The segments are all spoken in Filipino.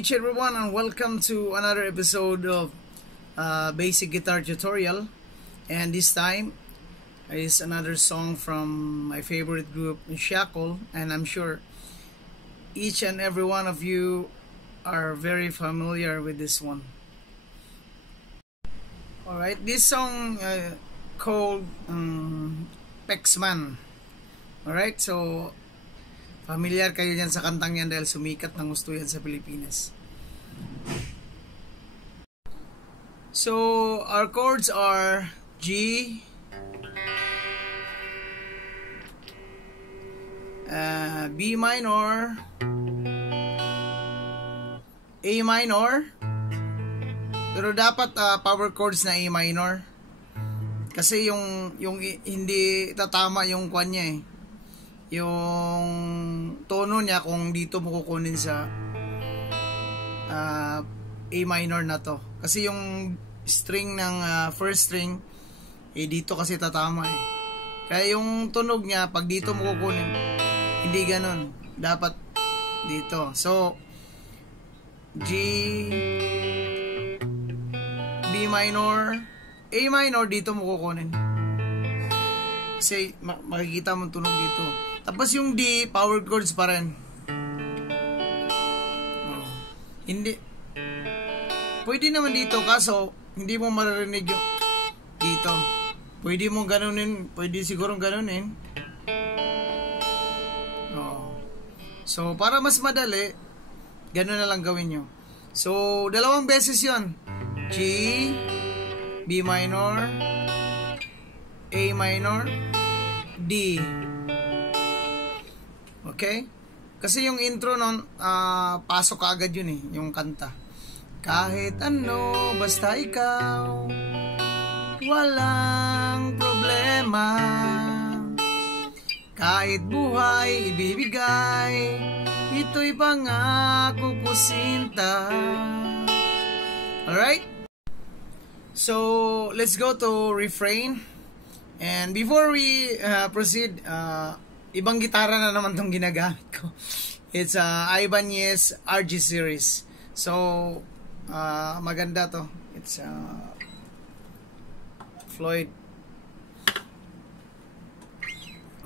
each everyone, and welcome to another episode of Basic Guitar Tutorial. And this time is another song from my favorite group, Shackle, and I'm sure each and every one of you are very familiar with this one. Alright, this song called Pexman. Alright, so familiar kayo dyan sa kantang yan dahil sumikat ng gusto yan sa Pilipinas. So, our chords are G, B minor, A minor, pero dapat power chords na A minor. Kasi yung hindi tatama yung kwan niya eh. Yung tono niya kung dito mo kukunin sa A minor na to. Kasi yung string ng first string dito kasi tatama eh. Kaya yung tunog niya pag dito mo kukunin, hindi ganun. Dapat dito. So G, B minor, A minor, dito mo kukunin. Kasi makikita mo tunog dito. Tapos yung D, power chords pa rin. Hindi. Pwede naman dito, kaso hindi mo maririnig yung dito. Pwede mong ganunin, pwede sigurong ganunin. So, para mas madali, ganun na lang gawin nyo. So, dalawang beses yon. G, B minor, A minor, D. Okay? Kasi yung intro nun, pasok ka agad yun eh, yung kanta. Kahit ano, basta ikaw, walang problema. Kahit buhay, ibibigay, ito'y pangako ko sinta. Alright? So, let's go to refrain. And before we proceed, ibang gitara na naman tong ginagamit ko. It's Ibanez RG series. So, maganda to. It's Floyd.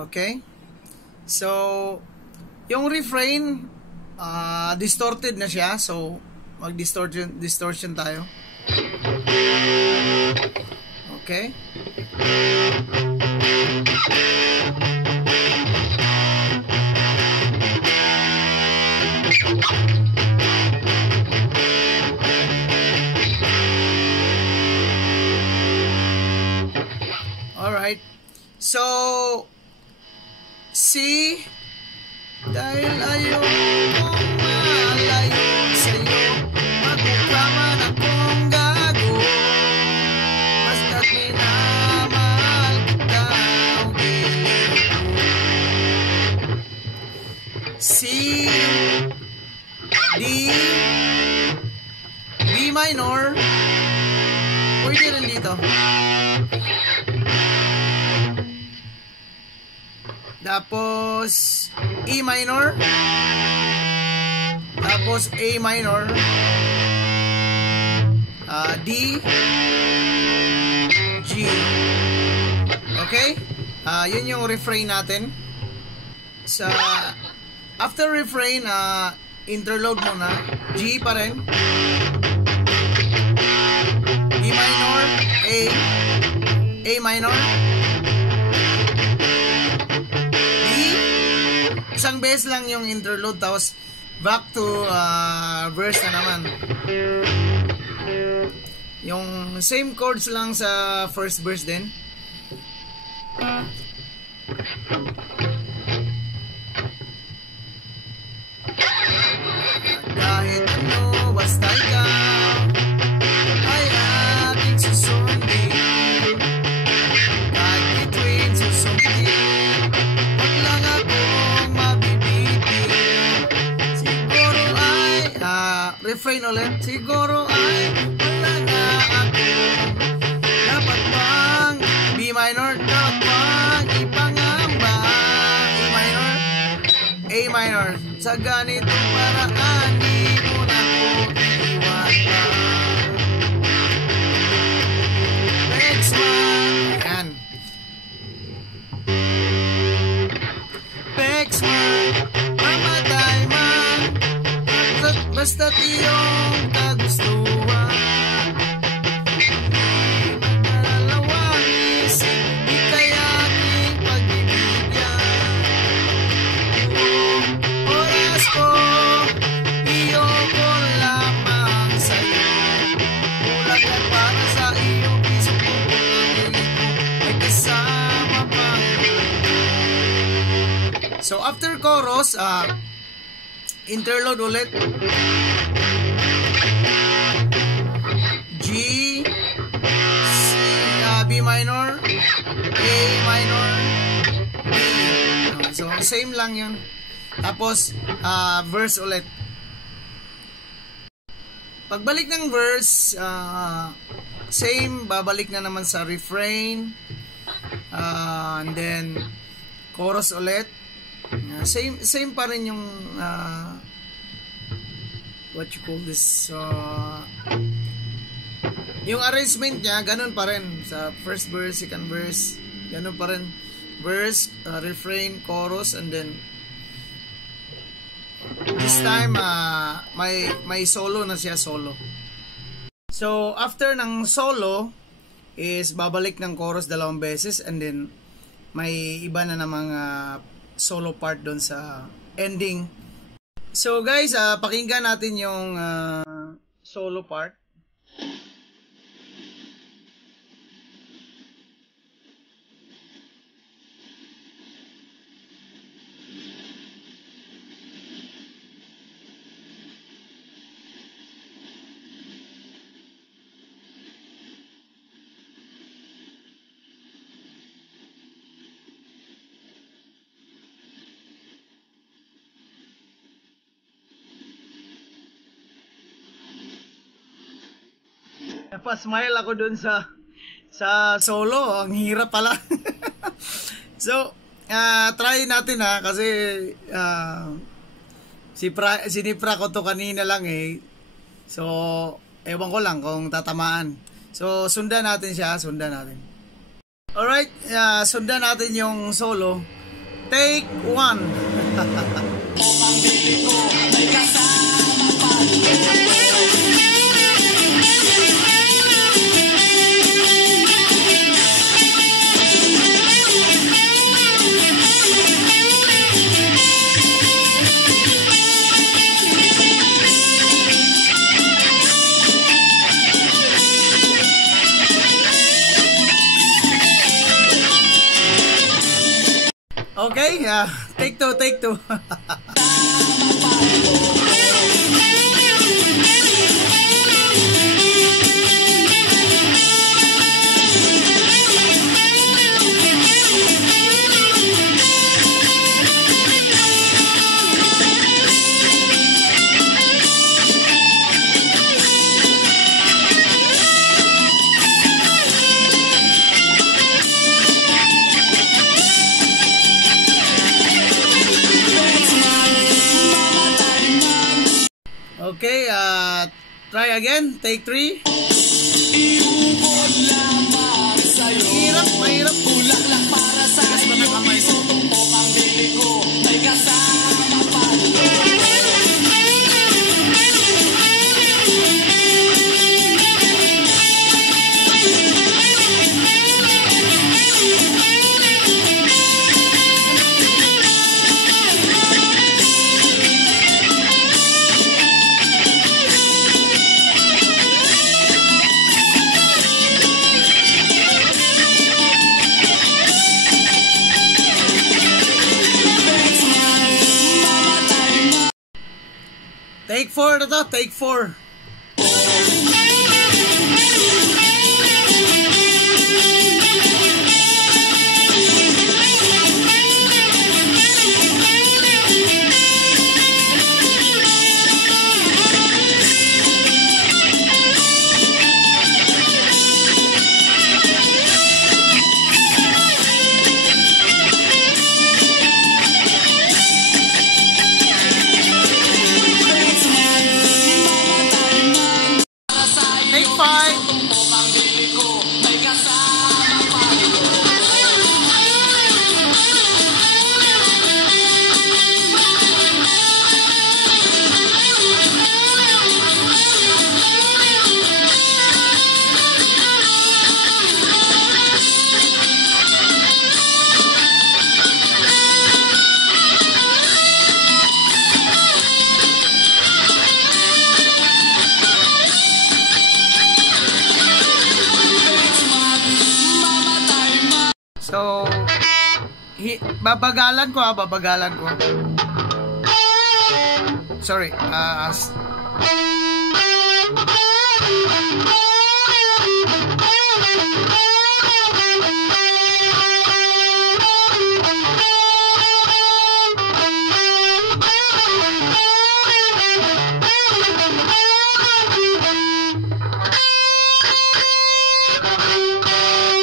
Okay? So, yung refrain, distorted na siya. So, mag-distortion tayo. Okay? Alright. So, C, dahil ayaw kong malayo sa'yo, magkuklaman akong gago, basta't minamahal kita ang piling ko. C, D, B minor, pwede rin dito. Tapos E minor, tapos A minor, D, G. Okay? Yun yung refrain natin. Sa after refrain, interlude muna. G pa rin, E minor, A minor, isang beses lang yung interlude, tapos back to verse na naman. Yung same chords lang sa first verse din. Kahit ano, basta ikaw ay aking susundin. Kahit between susundin, wag lang akong mabibitin. Siguro ay refrain ulit. Siguro ay wala nga ako. Dapat bang B minor, dapat bang ipangamba A minor, A minor, sa ganitong paraan di mo na ko Yan para sa iyo, piso ko, may kasama pa. So after chorus, interlude ulit. G, C, B minor, A minor, B. So same lang yun. Tapos verse ulit. Pagbalik ng verse, same, babalik na naman sa refrain, and then chorus ulit. Same pa rin yung what you call this, yung arrangement niya, ganun pa rin sa first verse, second verse, ganun pa rin, verse, refrain, chorus, and then this time may solo na siya, solo. So after ng solo is babalik ng chorus 2 beses, and then may iba na namang solo part doon sa ending. So guys, pakinggan natin yung solo part. Pa-smile ako dun sa solo. Ang hirap pala. So, try natin kasi sinipra ko to kanina lang eh. So, ewan ko lang kung tatamaan. So, sundan natin siya. Sundan natin. Alright, sundan natin yung solo. Take 1. Okay, take two. Okay, try again. Take 3. Mahirap. Bulaklak para sa iyo. Tumpok ang bili ko. May kasama pa. Take 4 na to, take 4. So, babagalan ko. Sorry.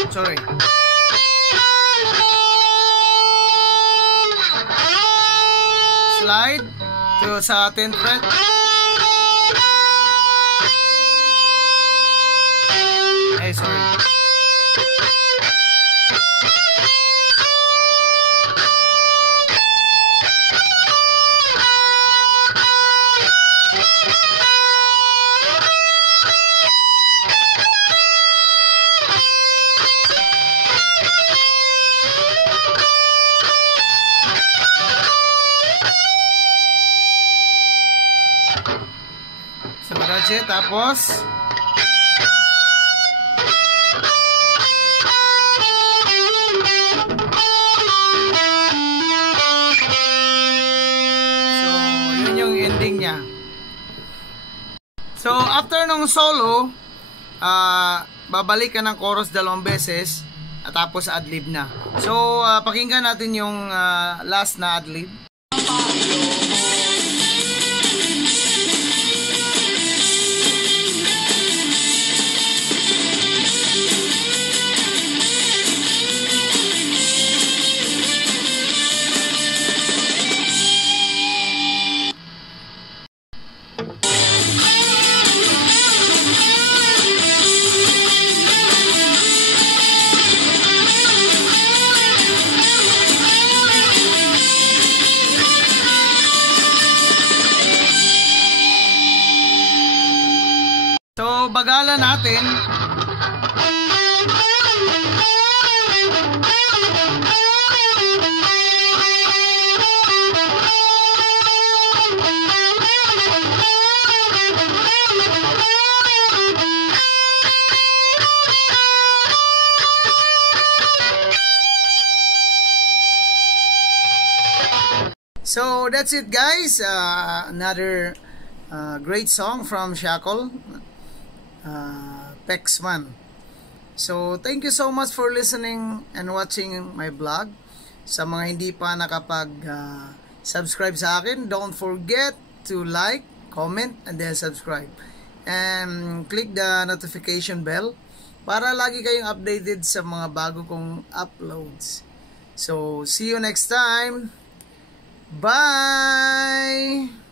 Sorry. Slide to sa 10th fret. Ay, sorry. So, that's it. Tapos, so, yun yung ending niya. So, after nung solo, babalik ka ng chorus 2 beses, at tapos adlib na. So, pakinggan natin yung last na adlib. So, bagalan natin. So, that's it, guys. Another great song from Shackle. Pex1. So, thank you so much for listening and watching my vlog. Sa mga hindi pa nakapag-subscribe sa akin, don't forget to like, comment, and then subscribe. And click the notification bell para lagi kayong updated sa mga bago kong uploads. So, see you next time. Bye!